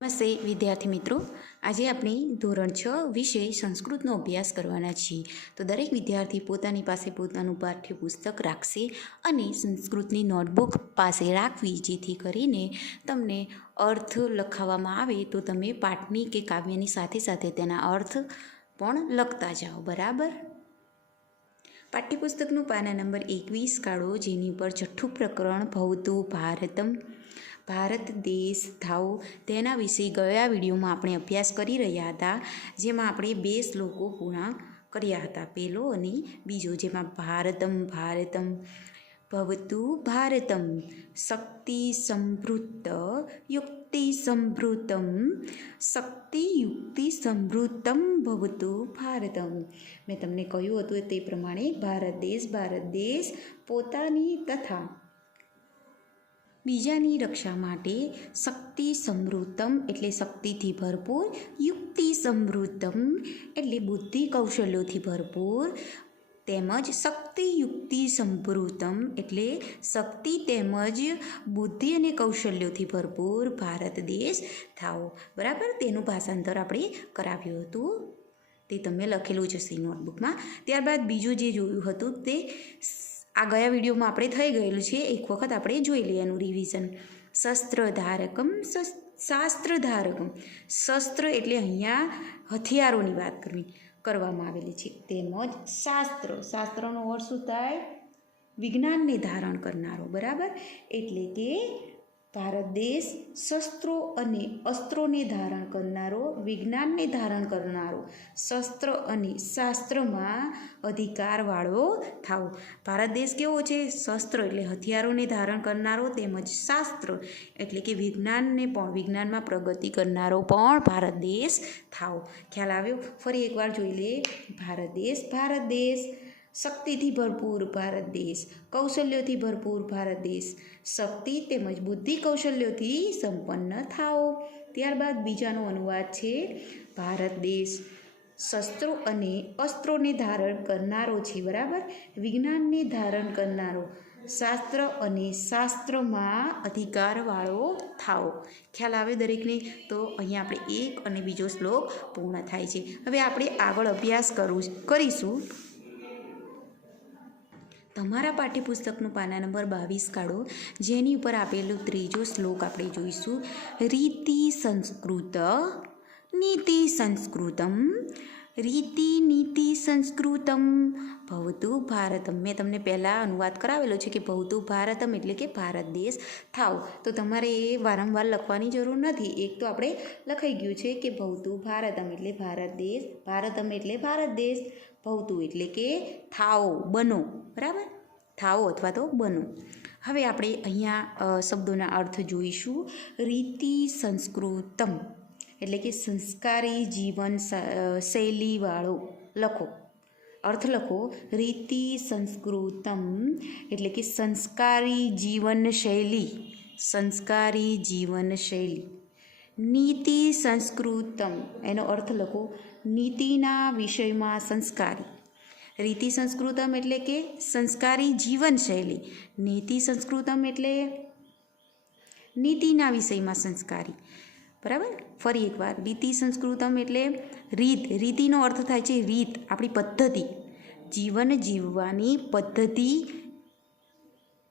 નમસ્તે વિદ્યાર્થી મિત્રો, આજે આપણે ધોરણ 6 વિષય સંસ્કૃતનો અભ્યાસ કરવાના છીએ. તો દરેક વિદ્યાર્થી પોતાની પાસે પોતાનું પાઠ્યપુસ્તક રાખશે અને સંસ્કૃતની નોટબુક પાસે રાખવી, જેથી કરીને તમને અર્થ લખાવવામાં આવે તો તમે પાઠની કે કાવ્યની સાથે સાથે તેના અર્થ પણ લખતા જાઓ. બરાબર. પાઠ્યપુસ્તકનું પાના નંબર 21 કાઢો, જેની ઉપર છઠ્ઠું પ્રકરણ ભવતું ભારતમ, ભારત દેશ થાવ, તેના વિશે ગયા વિડીયોમાં આપણે અભ્યાસ કરી રહ્યા હતા, જેમાં આપણે 2 શ્લોકો પૂર્ણ કર્યા હતા, પહેલો અને બીજો, જેમાં ભારતમ ભારતમ ભવતું ભારતમ શક્તિ સમૃદ્ધ યુક્તિ સમૃદ્ધમ શક્તિ યુક્તિ સમૃદ્ધમ ભવતું ભારતમ. મેં તમને કહ્યું હતું તે પ્રમાણે ભારત દેશ પોતાની તથા બીજાની રક્ષા માટે શક્તિ સમૃદ્ધમ એટલે શક્તિથી ભરપૂર, યુક્તિ સમૃદ્ધમ એટલે બુદ્ધિ કૌશલ્યોથી ભરપૂર, તેમજ શક્તિ યુક્તિ સમૃદ્ધમ એટલે શક્તિ તેમજ બુદ્ધિ અને કૌશલ્યોથી ભરપૂર ભારત દેશ થાઓ. બરાબર. તેનું ભાષાંતર આપણે કરાવ્યું હતું, તે તમે લખેલું જ હશે નોટબુકમાં. ત્યારબાદ બીજું જે જોયું હતું તે આ ગયા વિડીયોમાં આપણે થઈ ગયેલું છે, એક વખત આપણે જોઈ લઈએ એનું રિવિઝન. શસ્ત્રધારકમ શાસ્ત્રધારકમ, શસ્ત્ર એટલે અહીંયા હથિયારોની વાત કરવામાં આવેલી છે, તેમજ શાસ્ત્રનો અર્થ શું થાય? વિજ્ઞાનને ધારણ કરનારો. બરાબર. એટલે કે ભારત દેશ શસ્ત્રો અને અસ્ત્રોને ધારણ કરનારો, વિજ્ઞાનને ધારણ કરનારો, શસ્ત્ર અને શાસ્ત્રમાં અધિકારવાળો થાવ. ભારત દેશ કેવો છે? શસ્ત્ર એટલે હથિયારોને ધારણ કરનારો, તેમજ શાસ્ત્ર એટલે કે વિજ્ઞાનમાં પ્રગતિ કરનારો પણ ભારત દેશ થાવ. ખ્યાલ આવ્યો? ફરી એકવાર જોઈ લે. ભારત દેશ શક્તિથી ભરપૂર ભારત દેશ, કૌશલ્યોથી ભરપૂર ભારત દેશ, શક્તિ તેમજ બુદ્ધિ કૌશલ્યોથી સંપન્ન થાઓ. ત્યારબાદ બીજાનો અનુવાદ છે, ભારત દેશ શસ્ત્રો અને અસ્ત્રોને ધારણ કરનારો છે. બરાબર. વિજ્ઞાનને ધારણ કરનારો, શાસ્ત્ર અને શાસ્ત્રમાં અધિકારવાળો થાઓ. ખ્યાલ આવે દરેકને? તો અહીંયા આપણે એક અને બીજો શ્લોક પૂર્ણ થાય છે. હવે આપણે આગળ અભ્યાસ કરીશું. તમારા પાઠ્યપુસ્તકનું પાના નંબર 22 કાઢો, જેની ઉપર આપેલું ત્રીજો શ્લોક આપણે જોઈશું. રીતિ સંસ્કૃત નીતિ સંસ્કૃતમ, રીતિ નીતિ સંસ્કૃતમ ભવતું ભારતમ. મેં તમને પહેલાં અનુવાદ કરાવેલો છે કે ભવતું ભારતમ એટલે કે ભારત દેશ થાવ. તો તમારે એ વારંવાર લખવાની જરૂર નથી, એક તો આપણે લખાઈ ગયું છે કે ભવતું ભારતમ એટલે ભારત દેશ, ભારતમ એટલે ભારત દેશ, ભવતું એટલે કે થાઓ, બનો. બરાબર. થાઓ અથવા તો બનો. હવે આપણે અહીંયા શબ્દોના અર્થ જોઈશું. રીતિ સંસ્કૃતમ એટલે કે સંસ્કારી જીવન શૈલીવાળો. લખો, અર્થ લખો. રીતિ સંસ્કૃતમ એટલે કે સંસ્કારી જીવનશૈલી, સંસ્કારી જીવનશૈલી. નીતિ સંસ્કૃતમ એનો અર્થ લખો, નીતિના વિષયમાં સંસ્કારી. રીતિ સંસ્કૃતમ એટલે કે સંસ્કારી જીવનશૈલી, નીતિ સંસ્કૃતમ એટલે નીતિના વિષયમાં સંસ્કારી. બરાબર. ફરી એકવાર, રીતિ સંસ્કૃતમ એટલે રીત, રીતિનો અર્થ થાય છે રીત, આપણી પદ્ધતિ, જીવન જીવવાની પદ્ધતિ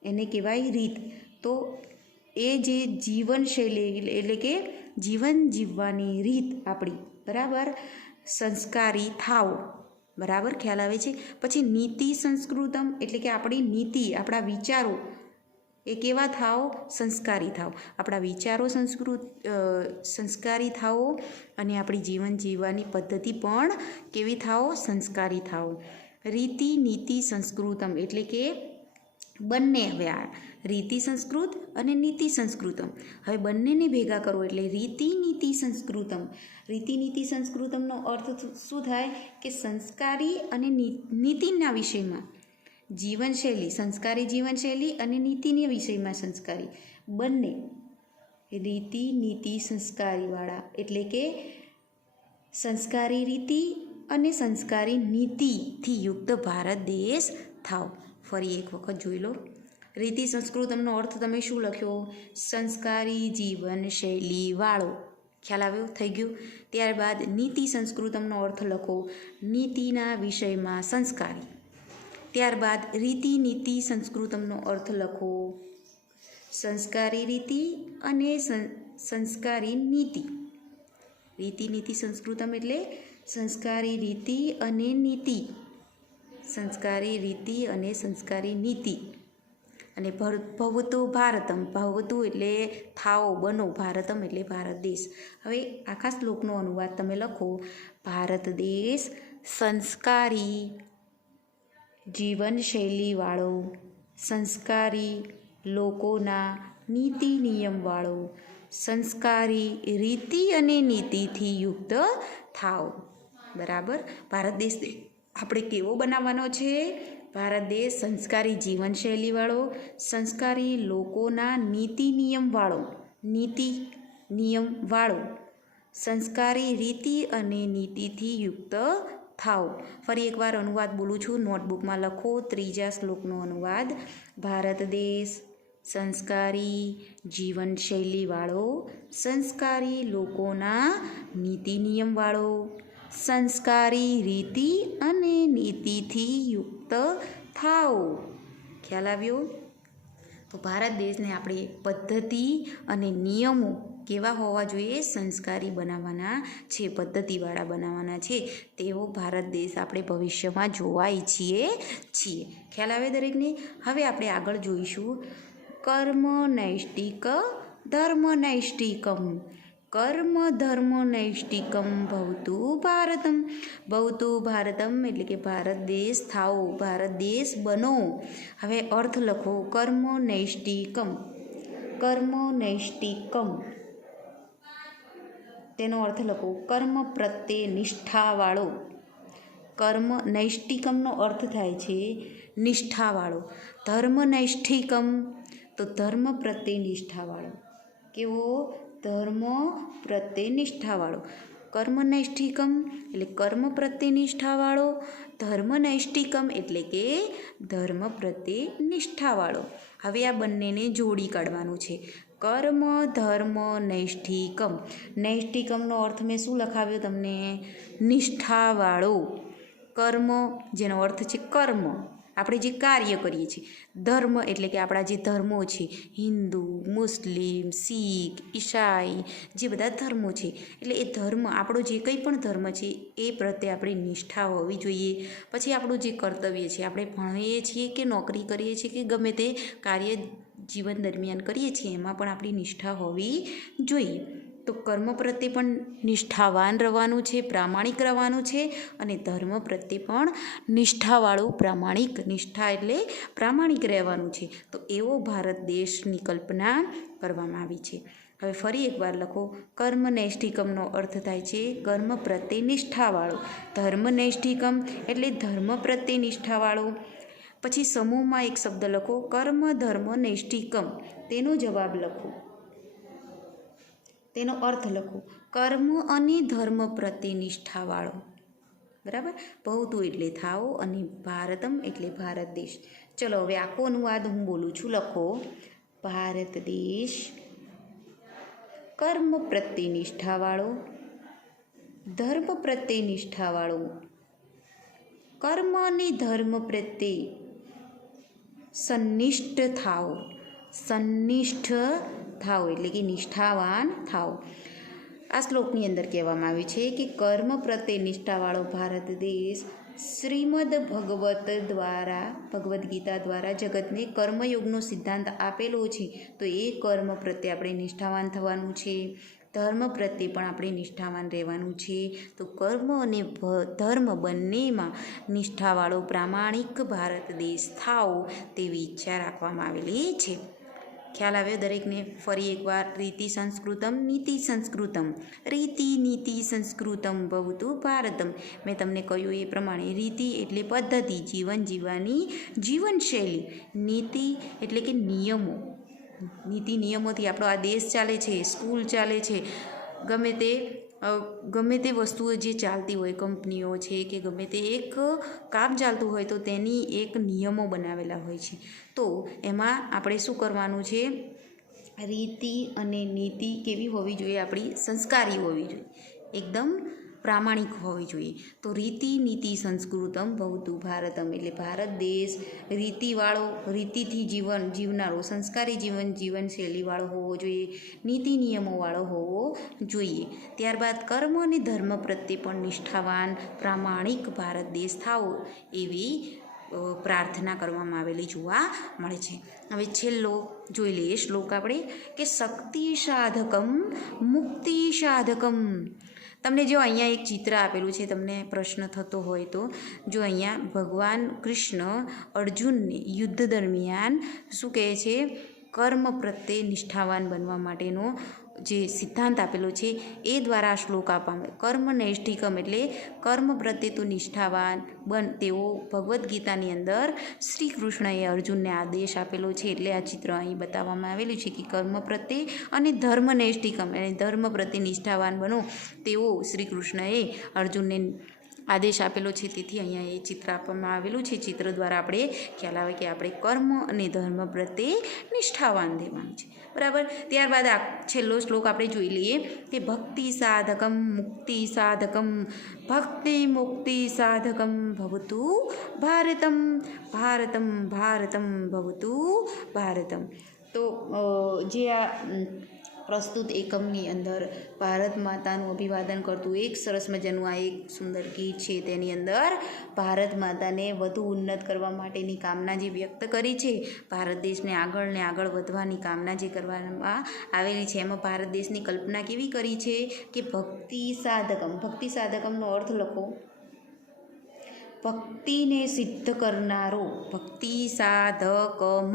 એને કહેવાય રીત. તો એ જે જીવનશૈલી એટલે કે જીવન જીવવાની રીત આપણી. બરાબર. સંસ્કારી થાવ. બરાબર. ખ્યાલ આવે છે? પછી નીતિ સંસ્કૃતમ એટલે કે આપણી નીતિ, આપણા વિચારો એ કેવા થાવ? સંસ્કારી થાવ. આપણા વિચારો સંસ્કારી થાઓ અને આપણી જીવન જીવવાની પદ્ધતિ પણ કેવી થાઓ? સંસ્કારી થાઓ. રીતિ નીતિ સંસ્કૃતમ એટલે કે બંને. હવે આ રીતિ સંસ્કૃત અને નીતિ સંસ્કૃતમ, હવે બંનેને ભેગા કરો એટલે રીતિ નીતિ સંસ્કૃતમ. રીતિ નીતિ સંસ્કૃતમનો અર્થ શું થાય? કે સંસ્કારી અને નીતિના વિષયમાં જીવનશૈલી, સંસ્કારી જીવનશૈલી અને નીતિના વિષયમાં સંસ્કારી, બંને. રીતિ નીતિ સંસ્કારીવાળા એટલે કે સંસ્કારી રીતિ અને સંસ્કારી નીતિથી યુક્ત ભારત દેશ થાવ. ફરી એક વખત જોઈ લો. રીતિ સંસ્કૃતમનો અર્થ તમે શું લખ્યો? સંસ્કારી જીવનશૈલીવાળો. ખ્યાલ આવ્યો? થઈ ગયું. ત્યારબાદ નીતિ સંસ્કૃતમનો અર્થ લખો. નીતિના વિષયમાં સંસ્કારી. ત્યારબાદ રીતિ નીતિ સંસ્કૃતમનો અર્થ લખો. સંસ્કારી રીતિ અને સંસ્કારી નીતિ. રીતિ નીતિ સંસ્કૃતમ એટલે સંસ્કારી રીતિ અને નીતિ. સંસ્કારી રીતિ અને સંસ્કારી નીતિ. અને ભવતુ ભારતમ. ભવતુ એટલે થાઓ, બનો. ભારતમ એટલે ભારત દેશ. હવે આખા શ્લોકનો અનુવાદ તમે લખો. ભારત દેશ સંસ્કારી જીવનશૈલીવાળો, સંસ્કારી લોકોના નીતિ નિયમવાળો, સંસ્કારી રીતિ અને નીતિથી યુક્ત થાઓ. બરાબર. ભારત દેશ આપણે કેવો બનાવવાનો છે? ભારત દેશ સંસ્કારી જીવનશૈલીવાળો, સંસ્કારી લોકોના નીતિ નિયમવાળો, સંસ્કારી રીતિ અને નીતિથી યુક્ત થાઓ. ફરી એકવાર અનુવાદ બોલું છું, નોટબુકમાં લખો. ત્રીજા શ્લોકનો અનુવાદ. ભારત દેશ સંસ્કારી જીવનશૈલીવાળો, સંસ્કારી લોકોના નીતિ નિયમવાળો, સંસ્કારી રીતિ અને નીતિથી યુક્ત થાઓ. ખ્યાલ આવ્યો? તો ભારત દેશને આપણે પદ્ધતિ અને નિયમો કેવા હોવા જોઈએ? સંસ્કારી બનાવવાના છે, પદ્ધતિવાળા બનાવવાના છે. તેવો ભારત દેશ આપણે ભવિષ્યમાં જોવા ઈચ્છીએ છીએ. ખ્યાલ આવે દરેકને? હવે આપણે આગળ જોઈશું કર્મ નૈષ્ટિક ધર્મ નૈષ્ટિકમ. કર્મ ધર્મ નૈષ્ટિકમ ભવતુ ભારતમ. ભવતુ ભારતમ એટલે કે ભારત દેશ થાઓ, ભારત દેશ બનો. હવે અર્થ લખો. કર્મ નૈષ્ટિકમ. કર્મ નૈષ્ટિકમ તેનો અર્થ લખો. કર્મ પ્રત્યે નિષ્ઠાવાળો. કર્મ નૈષ્ટિકમનો અર્થ થાય છે નિષ્ઠાવાળો. ધર્મ નૈષ્ઠિકમ તો ધર્મ પ્રત્યે નિષ્ઠાવાળો. કેવો? ધર્મ પ્રત્યે નિષ્ઠાવાળો. કર્મ નૈષ્ઠિકમ એટલે કર્મ પ્રત્યે નિષ્ઠાવાળો. ધર્મ નૈષ્ઠિકમ એટલે કે ધર્મ પ્રત્યે નિષ્ઠાવાળો. હવે આ બંનેને જોડી કાઢવાનું છે. કર્મ ધર્મ નૈષ્ઠિકમ. નૈષ્ઠિકમનો અર્થ મેં શું લખાવ્યો તમને? નિષ્ઠાવાળો. કર્મ જેનો અર્થ છે કર્મ, આપણે જે કાર્ય કરીએ છીએ. ધર્મ એટલે કે આપણા જે ધર્મો છે, હિન્દુ, મુસ્લિમ, શીખ, ઈસાઈ, જે બધા ધર્મો છે, એટલે એ ધર્મ, આપણો જે કંઈ પણ ધર્મ છે એ પ્રત્યે આપણી નિષ્ઠા હોવી જોઈએ. પછી આપણું જે કર્તવ્ય છે, આપણે ભણીએ છીએ કે નોકરી કરીએ છીએ કે ગમે તે કાર્ય જીવન દરમિયાન કરીએ છીએ, એમાં પણ આપણી નિષ્ઠા હોવી જોઈએ. તો કર્મ પ્રત્યે પણ નિષ્ઠાવાન રહેવાનું છે, પ્રામાણિક રહેવાનું છે. અને ધર્મ પ્રત્યે પણ નિષ્ઠાવાળું, પ્રામાણિક. નિષ્ઠા એટલે પ્રામાણિક રહેવાનું છે. તો એવો ભારત દેશની કલ્પના કરવામાં આવી છે. હવે ફરી એકવાર લખો. કર્મ નૈષ્ઠિકમનો અર્થ થાય છે કર્મ પ્રત્યે નિષ્ઠાવાળો. ધર્મ નૈષ્ઠિકમ એટલે ધર્મ પ્રત્યે નિષ્ઠાવાળો. પછી સમૂહમાં એક શબ્દ લખો. કર્મ ધર્મ નૈષ્ઠિકમ. તેનો જવાબ લખો. તેનો અર્થ લખો. કર્મ અને ધર્મ પ્રત્યે નિષ્ઠાવાળો. બરાબર. ભવતુ એટલે થાઓ અને ભારતમ એટલે ભારત દેશ. ચલો હવે આખો અનુવાદ હું બોલું છું, લખો. ભારત દેશ કર્મ પ્રત્યે નિષ્ઠાવાળો, ધર્મ પ્રત્યે નિષ્ઠાવાળો, કર્મ અને ધર્મ પ્રત્યે સંનિષ્ઠ થાઓ. સંનિષ્ઠ થાઓ એટલે કે નિષ્ઠાવાન થાઓ. આ શ્લોકની અંદર કહેવામાં આવ્યું છે કે કર્મ પ્રત્યે નિષ્ઠાવાળો ભારત દેશ શ્રીમદ ભગવદ્ ગીતા દ્વારા જગતને કર્મયોગનો સિદ્ધાંત આપેલો છે. તો એ કર્મ પ્રત્યે આપણે નિષ્ઠાવાન થવાનું છે. ધર્મ પ્રત્યે પણ આપણે નિષ્ઠાવાન રહેવાનું છે. તો કર્મ અને ધર્મ બંનેમાં નિષ્ઠાવાળો પ્રામાણિક ભારત દેશ થાઓ તેવી ઈચ્છા રાખવામાં આવેલી છે. ખ્યાલ આવ્યો દરેકને? ફરી એકવાર. રીતિ સંસ્કૃતમ નીતિ સંસ્કૃતમ. રીતિ નીતિ સંસ્કૃતમ ભવતુ ભારતમ. મેં તમને કહ્યું એ પ્રમાણે રીતિ એટલે પદ્ધતિ, જીવન જીવવાની જીવનશૈલી. નીતિ એટલે કે નિયમો. નીતિ નિયમોથી આપણો આ દેશ ચાલે છે, સ્કૂલ ચાલે છે, ગમે તે વસ્તુઓ જે ચાલતી હોય, કંપનીઓ છે કે ગમે તે એક કામ ચાલતું હોય તો તેની એક નિયમો બનાવેલા હોય છે. તો એમાં આપણે શું કરવાનું છે? રીતિ અને નીતિ કેવી હોવી જોઈએ? આપણી સંસ્કારી હોવી જોઈએ, એકદમ પ્રામાણિક હોવી જોઈએ. તો રીતિ નીતિ સંસ્કૃતમ ભવતુ ભારતમ, એટલે ભારત દેશ રીતિવાળો, રીતિથી જીવન જીવનારો, સંસ્કારી જીવનશૈલીવાળો હોવો જોઈએ, નીતિ નિયમોવાળો હોવો જોઈએ. ત્યારબાદ કર્મ અને ધર્મ પ્રત્યે પણ નિષ્ઠાવાન પ્રામાણિક ભારત દેશ થાવો એવી પ્રાર્થના કરવામાં આવેલી જોવા મળે છે. હવે છેલ્લો જોઈ લઈએ શ્લોક આપણે, કે શક્તિ સાધકમ મુક્તિ સાધકમ. તમને જો અહીંયા એક ચિત્ર આપેલું છે, તમને પ્રશ્ન થતો હોય તો જો અહીંયા ભગવાન કૃષ્ણ અર્જુનને યુદ્ધ દરમિયાન શું કહે છે? કર્મ પ્રત્યે નિષ્ઠાવાન બનવા માટેનો જે સિદ્ધાંત આપેલો છે એ દ્વારા આ શ્લોક આપવામાં, કર્મ નૈષ્ઠિકમ એટલે કર્મ પ્રત્યે તું નિષ્ઠાવાન બન તેવો ભગવદ્ ગીતાની અંદર શ્રી કૃષ્ણએ અર્જુનને આદેશ આપેલો છે. એટલે આ ચિત્ર અહીં બતાવવામાં આવેલું છે કે કર્મ પ્રત્યે અને ધર્મ નૈષ્ઠિકમ એટલે ધર્મ પ્રત્યે નિષ્ઠાવાન બનો તેવો શ્રી કૃષ્ણએ અર્જુનને આદેશ આપેલો છે. તેથી અહીંયા એ ચિત્ર આપવામાં આવેલું છે. ચિત્ર દ્વારા આપણે ખ્યાલ આવે કે આપણે કર્મ અને ધર્મ પ્રત્યે નિષ્ઠાવાન રહેવાનું છે, બરાબર. ત્યારબાદ આ છેલ્લો શ્લોક આપણે જોઈ લઈએ, કે ભક્તિ સાધકમ મુક્તિ સાધકમ ભક્તિ મુક્તિ સાધકમ ભવતુ ભારતમ ભારતમ ભારતમ ભવતુ ભારતમ. તો જે આ પ્રસ્તુત એકમની અંદર ભારત માતાનું અભિવાદન કરતું એક સરસ મજાનું આ એક સુંદર ગીત છે. તેની અંદર ભારત માતાને વધુ ઉન્નત કરવા માટેની કામના જે વ્યક્ત કરી છે, ભારત દેશને આગળ ને આગળ વધવાની કામના જે કરવામાં આવેલી છે, એમાં ભારત દેશની કલ્પના કેવી કરી છે? કે ભક્તિ સાધકમ. ભક્તિ સાધકમનો અર્થ લખો, ભક્તિને સિદ્ધ કરનારો. ભક્તિ સાધકમ,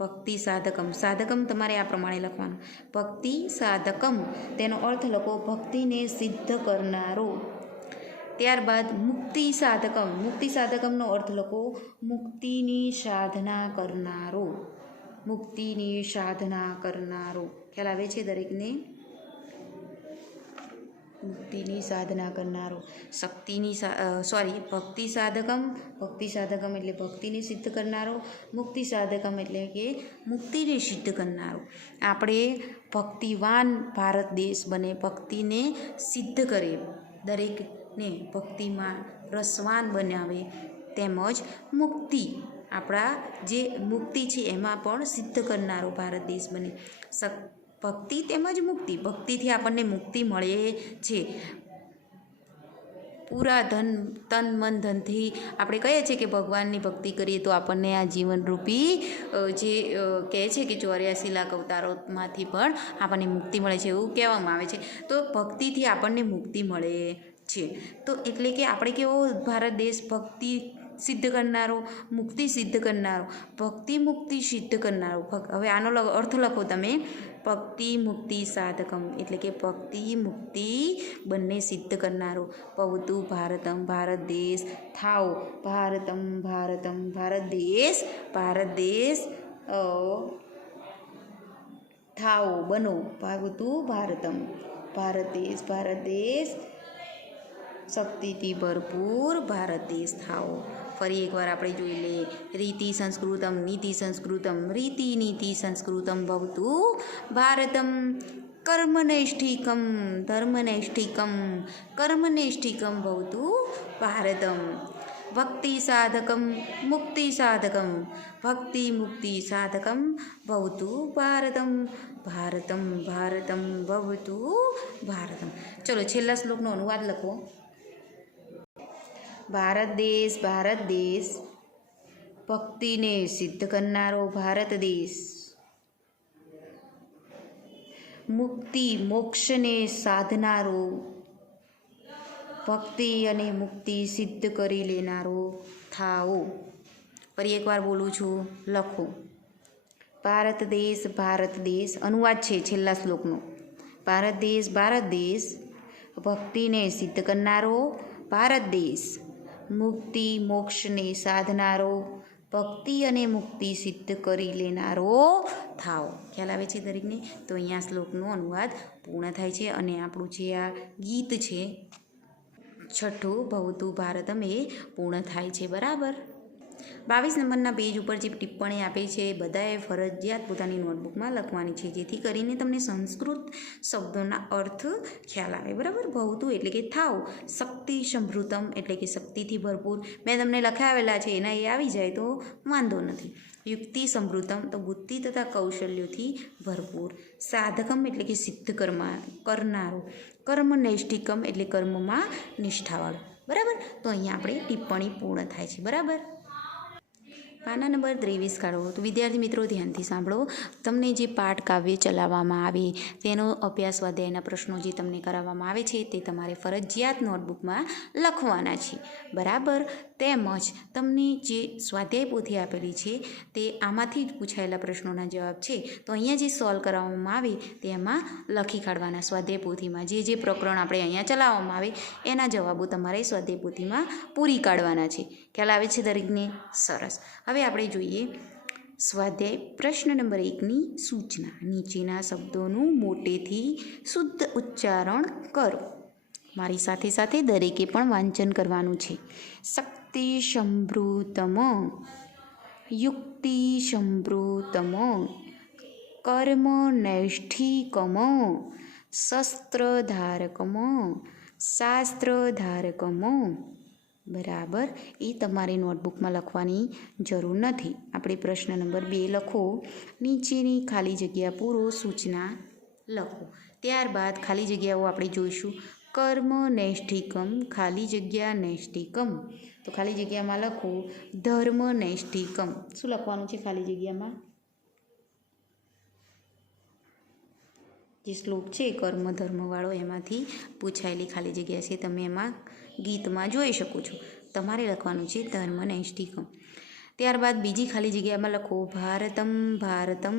ભક્તિ સાધકમ. સાધકમ તમારે આ પ્રમાણે લખવાનું, ભક્તિ સાધકમ, તેનો અર્થ લખો ભક્તિને સિદ્ધ કરનારો. ત્યારબાદ મુક્તિ સાધકમ. મુક્તિ સાધકમનો અર્થ લખો મુક્તિની સાધના કરનારો. મુક્તિની સાધના કરનારો. ખ્યાલ આવે છે દરેકને? મુક્તિની સાધના કરનારો. ભક્તિ સાધકમ. ભક્તિ સાધકમ એટલે ભક્તિને સિદ્ધ કરનારો. મુક્તિ સાધકમ એટલે કે મુક્તિને સિદ્ધ કરનારો. આપણે ભક્તિવાન ભારત દેશ બને, ભક્તિને સિદ્ધ કરે, દરેકને ભક્તિમાં રસવાન બનાવે, તેમજ મુક્તિ આપણા જે મુક્તિ છે એમાં પણ સિદ્ધ કરનારો ભારત દેશ બને. ભક્તિ તેમજ મુક્તિ. ભક્તિથી આપણને મુક્તિ મળે છે. પૂરા તન મન ધનથી આપણે કહીએ છીએ કે ભગવાનની ભક્તિ કરીએ તો આપણને આ જીવનરૂપી જે કહે છે કે 84 લાખ અવતારોમાંથી પણ આપણને મુક્તિ મળે છે, એવું કહેવામાં આવે છે. તો ભક્તિથી આપણને મુક્તિ મળે છે. તો એટલે કે આપણે કેવો ભારત દેશ? ભક્તિ સિદ્ધ કરનારો, મુક્તિ સિદ્ધ કરનારો, ભક્તિ મુક્તિ સિદ્ધ કરનારો. હવે આનો અર્થ લખો તમે, ભક્તિ મુક્તિ સાધકમ એટલે કે ભક્તિ મુક્તિ બંને સિદ્ધ કરનારો. ભવતુ ભારતમ ભારત દેશ થાઓ. ભારતમ ભારતમ ભારત દેશ, ભારત દેશ થાઓ બનો. ભવતુ ભારતમ ભારત દેશ, ભારત દેશ શક્તિથી ભરપૂર ભારત દેશ થાઓ. ફરી એકવાર આપણે જોઈ લઈએ, રીતિ સંસ્કૃતમ નીતિ સંસ્કૃતમ રીતિ નીતિ સંસ્કૃતમ ભવતુ ભારતમ કર્મનૈષ્ઠિકમ ધર્મનૈષ્ઠિકમ કર્મનૈષ્ઠિકમ ભવતુ ભારતમ ભક્તિ સાધકમ મુક્તિ સાધકમ ભક્તિ મુક્તિ સાધકમ ભવતુ ભારતમ ભારતમ ભારતમ ભવતુ ભારતમ. ચલો છેલ્લા શ્લોકનો અનુવાદ લખો. ભારત દેશ ભક્તિને સિદ્ધ કરનારો ભારત દેશ, મુક્તિ મોક્ષને સાધનારો, ભક્તિ અને મુક્તિ સિદ્ધ કરી લેનારો થાઓ. ફરી એકવાર બોલું છું, લખો. ભારત દેશ અનુવાદ છે છેલ્લા શ્લોકનો. ભારત દેશ ભક્તિને સિદ્ધ કરનારો ભારત દેશ, મુક્તિ મોક્ષને સાધનારો, ભક્તિ અને મુક્તિ સિદ્ધ કરી લેનારો થાઓ. ખ્યાલ આવે છે દરેકને? તો અહીંયા શ્લોકનો અનુવાદ પૂર્ણ થાય છે અને આપણું જે આ ગીત છે છઠ્ઠું ભવતુ ભારતમ એ પૂર્ણ થાય છે, બરાબર. 22 નંબરના પેજ ઉપર જે ટિપ્પણી આપી છે એ બધાએ ફરજિયાત પોતાની નોટબુકમાં લખવાની છે, જેથી કરીને તમને સંસ્કૃત શબ્દોના અર્થ ખ્યાલ આવે. બરાબર. ભવતું એટલે કે થાવ, શક્તિ સમૃદ્ધમ એટલે કે શક્તિથી ભરપૂર. મેં તમને લખાવેલા છે એના એ આવી જાય તો વાંધો નથી. યુક્તિ સમૃદ્ધમ તો બુદ્ધિ તથા કૌશલ્યોથી ભરપૂર. સાધકમ એટલે કે સિદ્ધ કરનારો. કર્મ નૈષ્ઠિકમ એટલે કર્મમાં નિષ્ઠાવાળો. બરાબર. તો અહીંયા આપણે ટિપ્પણી પૂર્ણ થાય છે. બરાબર. પાના નંબર 23 કાઢો. તો વિદ્યાર્થી મિત્રો ધ્યાનથી સાંભળો. તમને જે પાઠ કાવ્ય ચલાવવામાં આવે તેનો અભ્યાસ સ્વાધ્યાયના પ્રશ્નો જે તમને કરાવવામાં આવે છે તે તમારે ફરજિયાત નોટબુકમાં લખવાના છે. બરાબર. તેમજ તમને જે સ્વાધ્યાય પોથી આપેલી છે તે આમાંથી જ પૂછાયેલા પ્રશ્નોના જવાબ છે તો અહીંયા જે સોલ્વ કરાવવામાં આવે તેમાં લખી કાઢવાના. સ્વાધ્યાય પોથીમાં જે પ્રકરણ આપણે અહીંયા ચલાવવામાં આવે એના જવાબો તમારે સ્વાધ્યાય પોથીમાં પૂરી કાઢવાના છે. ખ્યાલ આવે છે દરેકને? સરસ. હવે આપણે જોઈએ સ્વાધ્યાય પ્રશ્ન નંબર 1ની સૂચના. નીચેના શબ્દોનું મોટેથી શુદ્ધ ઉચ્ચારણ કરો. મારી સાથે સાથે દરેકે પણ વાંચન કરવાનું છે. શક્તિ સમૃદ્ધમ, યુક્તિ સમૃદ્ધમ, કર્મ નૈષ્ઠિકમ, શસ્ત્રધારકમ, શાસ્ત્રધારકમ. બરાબર. એ તમારે નોટબુકમાં લખવાની જરૂર નથી. આપણે પ્રશ્ન નંબર 2 લખો. નીચેની ખાલી જગ્યા પૂરો, સૂચના લખો. ત્યારબાદ ખાલી જગ્યાઓ આપણે જોઈશું. કર્મ નૈષ્ઠિકમ, ખાલી જગ્યા નૈષ્ઠિકમ. તો ખાલી જગ્યામાં લખો ધર્મ નૈષ્ઠિકમ. શું લખવાનું છે ખાલી જગ્યામાં? જે શ્લોક છે કર્મ ધર્મવાળો એમાંથી પૂછાયેલી ખાલી જગ્યા છે. તમે એમાં ગીતમાં જોઈ શકો છો. તમારે લખવાનું છે ધર્મ નૈષ્ઠિકમ. ત્યારબાદ બીજી ખાલી જગ્યામાં લખો ભારતમ ભારતમ,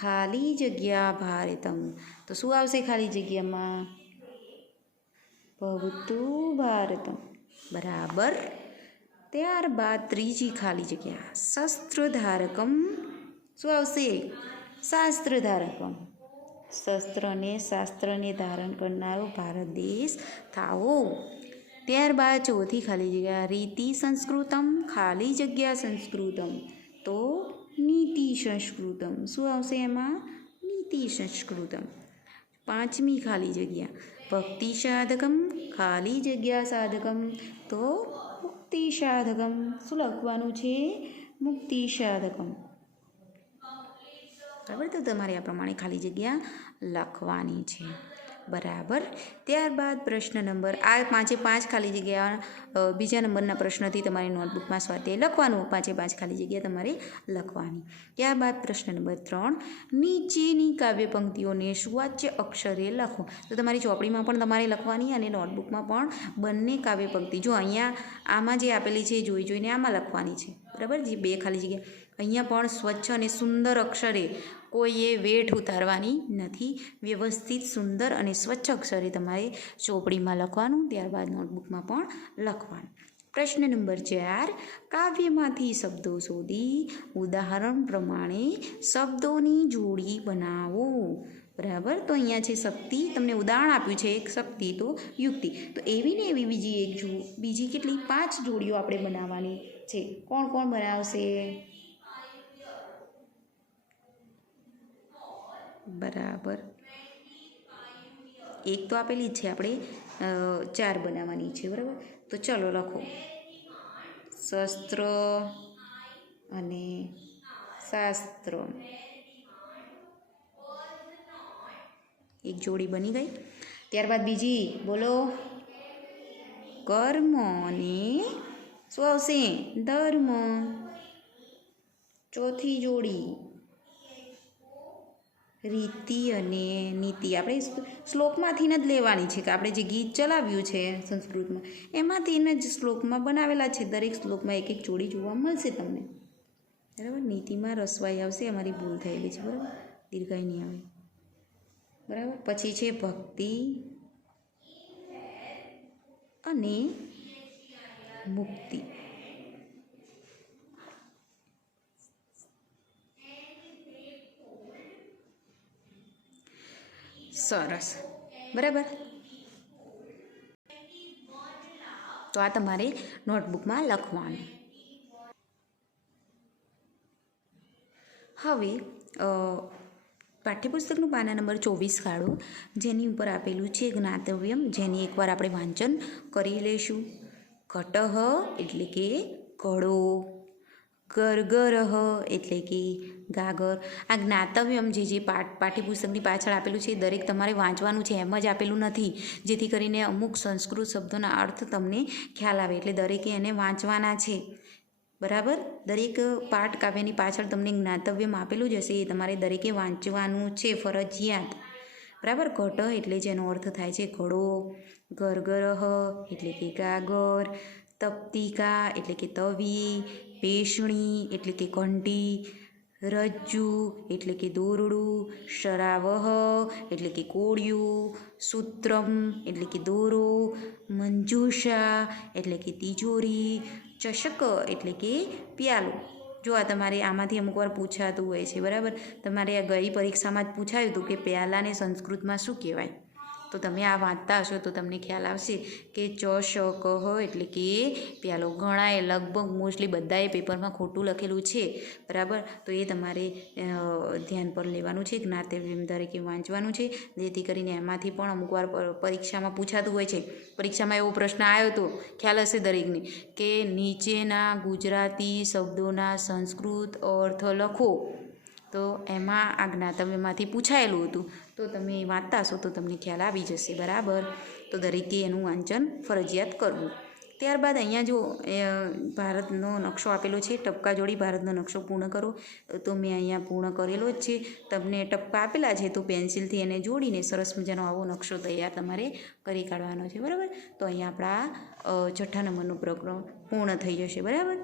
ખાલી જગ્યા ભારતમ. તો શું આવશે ખાલી જગ્યામાં? ભવતું ભારતમ. બરાબર. ત્યારબાદ ત્રીજી ખાલી જગ્યા શસ્ત્રધારકમ. શું આવશે? શાસ્ત્રધારકમ. શસ્ત્રને શાસ્ત્રને ધારણ કરનારો ભારત દેશ થાવો. ત્યારબાદ ચોથી ખાલી જગ્યા રીતિ સંસ્કૃતમ, ખાલી જગ્યા સંસ્કૃતમ. તો નીતિ સંસ્કૃતમ. શું આવશે એમાં? નીતિ સંસ્કૃતમ. પાંચમી ખાલી જગ્યા ભક્તિ સાધકમ, ખાલી જગ્યા સાધકમ. તો મુક્તિ સાધકમ. શું લખવાનું છે? મુક્તિ સાધકમ. બરાબર. તો તમારે આ પ્રમાણે ખાલી જગ્યા લખવાની છે. બરાબર. ત્યારબાદ પ્રશ્ન નંબર આ 5 ખાલી જગ્યા બીજા નંબરના પ્રશ્નથી તમારી નોટબુકમાં સ્વાધ્યાય લખવાનું. 5 ખાલી જગ્યા તમારે લખવાની. ત્યારબાદ પ્રશ્ન નંબર 3, નીચેની કાવ્ય પંક્તિઓને સુવાચ્ય અક્ષરે લખો. તો તમારી ચોપડીમાં પણ તમારે લખવાની અને નોટબુકમાં પણ બંને કાવ્ય પંક્તિ જો અહીંયા આમાં જે આપેલી છે જોઈને આમાં લખવાની છે. બરાબર. જે 2 ખાલી જગ્યા અહીંયા પણ સ્વચ્છ અને સુંદર અક્ષરે, કોઈએ વેઠ ઉતારવાની નથી. વ્યવસ્થિત સુંદર અને સ્વચ્છ અક્ષરે તમારે ચોપડીમાં લખવાનું. ત્યારબાદ નોટબુકમાં પણ લખવાનું. પ્રશ્ન નંબર 4, કાવ્યમાંથી શબ્દો શોધી ઉદાહરણ પ્રમાણે શબ્દોની જોડી બનાવો. બરાબર. તો અહીંયા છે શક્તિ, તમને ઉદાહરણ આપ્યું છે એક શક્તિ તો યુક્તિ. તો એવી ને એવી બીજી કેટલી 5 જોડીઓ આપણે બનાવવાની છે. કોણ કોણ બનાવશે? બરાબર. એક તો આપેલી જ છે, આપણે 4 બનાવવાની છે. બરાબર. તો ચલો લખો શસ્ત્ર અને શાસ્ત્ર. એક જોડી બની ગઈ. ત્યારબાદ બીજી બોલો કર્મ અને શું આવશે? ધર્મ. ચોથી જોડી રીતિ અને નીતિ. આપણે શ્લોકમાંથી જ લેવાની છે કે આપણે જે ગીત ચલાવ્યું છે સંસ્કૃતમાં એમાંથી જ શ્લોકમાં બનાવેલા છે. દરેક શ્લોકમાં એક જોડી જોવા મળશે તમને. બરાબર. નીતિમાં રસવાઈ આવશે, અમારી ભૂલ થયેલી છે. બરાબર. દીર્ઘાઈ નહીં આવે. બરાબર. પછી છે ભક્તિ અને મુક્તિ. સરસ. બરાબર. તો આ તમારે નોટબુકમાં લખવાનું. હવે પાઠ્યપુસ્તકનું પાના નંબર 24 કાઢો, જેની ઉપર આપેલું છે જ્ઞાતવ્યમ, જેની એકવાર આપણે વાંચન કરી લઈશું. ઘટઃ એટલે કે ઘડો, ગરગરહ એટલે કે ગાગર. આ જ્ઞાતવ્યમ જે પાઠ્યપુસ્તકની પાછળ આપેલું છે દરેક તમારે વાંચવાનું છે, એમ જ આપેલું નથી, જેથી કરીને અમુક સંસ્કૃત શબ્દોના અર્થ તમને ખ્યાલ આવે, એટલે દરેકે એને વાંચવાના છે. બરાબર, દરેક પાઠ કાવ્યની પાછળ તમને જ્ઞાતવ્યમ આપેલું જ હશે, એ તમારે દરેકે વાંચવાનું છે ફરજિયાત. બરાબર, ઘટ એટલે જેનો અર્થ થાય છે ઘડો, ગરગરહ એટલે કે ગાગર, તપ્તિકા એટલે કે તવી, પેશણી એટલે કે ઘંટી, રજ્જુ એટલે કે દોરડું, શરાવહ એટલે કે કોળિયું, સૂત્રમ એટલે કે દોરો, મંજૂષા એટલે કે તિજોરી, ચષક એટલે કે પ્યાલો. જો આ તમારે આમાંથી અમુક વાર પૂછાતું હોય છે. બરાબર, તમારે આ ગઈ પરીક્ષામાં જ પૂછાયું હતું કે પ્યાલાને સંસ્કૃતમાં શું કહેવાય, તો તમે આ વાંચતા હશો તો તમને ખ્યાલ આવશે કે ચષક એટલે કે પ્યાલો. ઘણાએ લગભગ મોસ્ટલી બધાએ પેપરમાં ખોટું લખેલું છે. બરાબર, તો એ તમારે ધ્યાન પર લેવાનું છે, જ્ઞાતવ્યમ દરેકે વાંચવાનું છે, જેથી કરીને એમાંથી પણ અમુક વાર પરીક્ષામાં પૂછાતું હોય છે. પરીક્ષામાં એવો પ્રશ્ન આવ્યો હતો, ખ્યાલ હશે દરેકને, કે નીચેના ગુજરાતી શબ્દોના સંસ્કૃત અર્થ લખો, તો એમાં આ જ્ઞાતવ્યમાંથી પૂછાયેલું હતું. તો તમે વાંચતા હશો તો તમને ખ્યાલ આવી જશે. બરાબર, તો દરેકે એનું વાંચન ફરજિયાત કરવું. ત્યારબાદ અહીંયા જો ભારતનો નકશો આપેલો છે, ટપકા જોડી ભારતનો નકશો પૂર્ણ કરો. તો મેં અહીંયા પૂર્ણ કરેલો જ છે. તમને ટપકા આપેલા છે તો પેન્સિલથી એને જોડીને સરસ મજાનો આવો નકશો તૈયાર તમારે કરી કાઢવાનો છે. બરાબર, તો અહીંયા આપણા 6 નંબરનું પ્રકરણ પૂર્ણ થઈ જશે. બરાબર,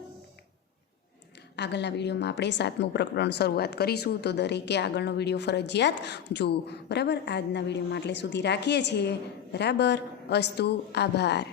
આગળના વિડીયોમાં આપણે 7મું પ્રકરણ શરૂઆત કરીશું, તો દરેકે આગળનો વિડીયો ફરજિયાત જુઓ. બરાબર, આજના વિડીયોમાં આટલે સુધી રાખીએ છીએ. બરાબર, અસ્તુ, આભાર.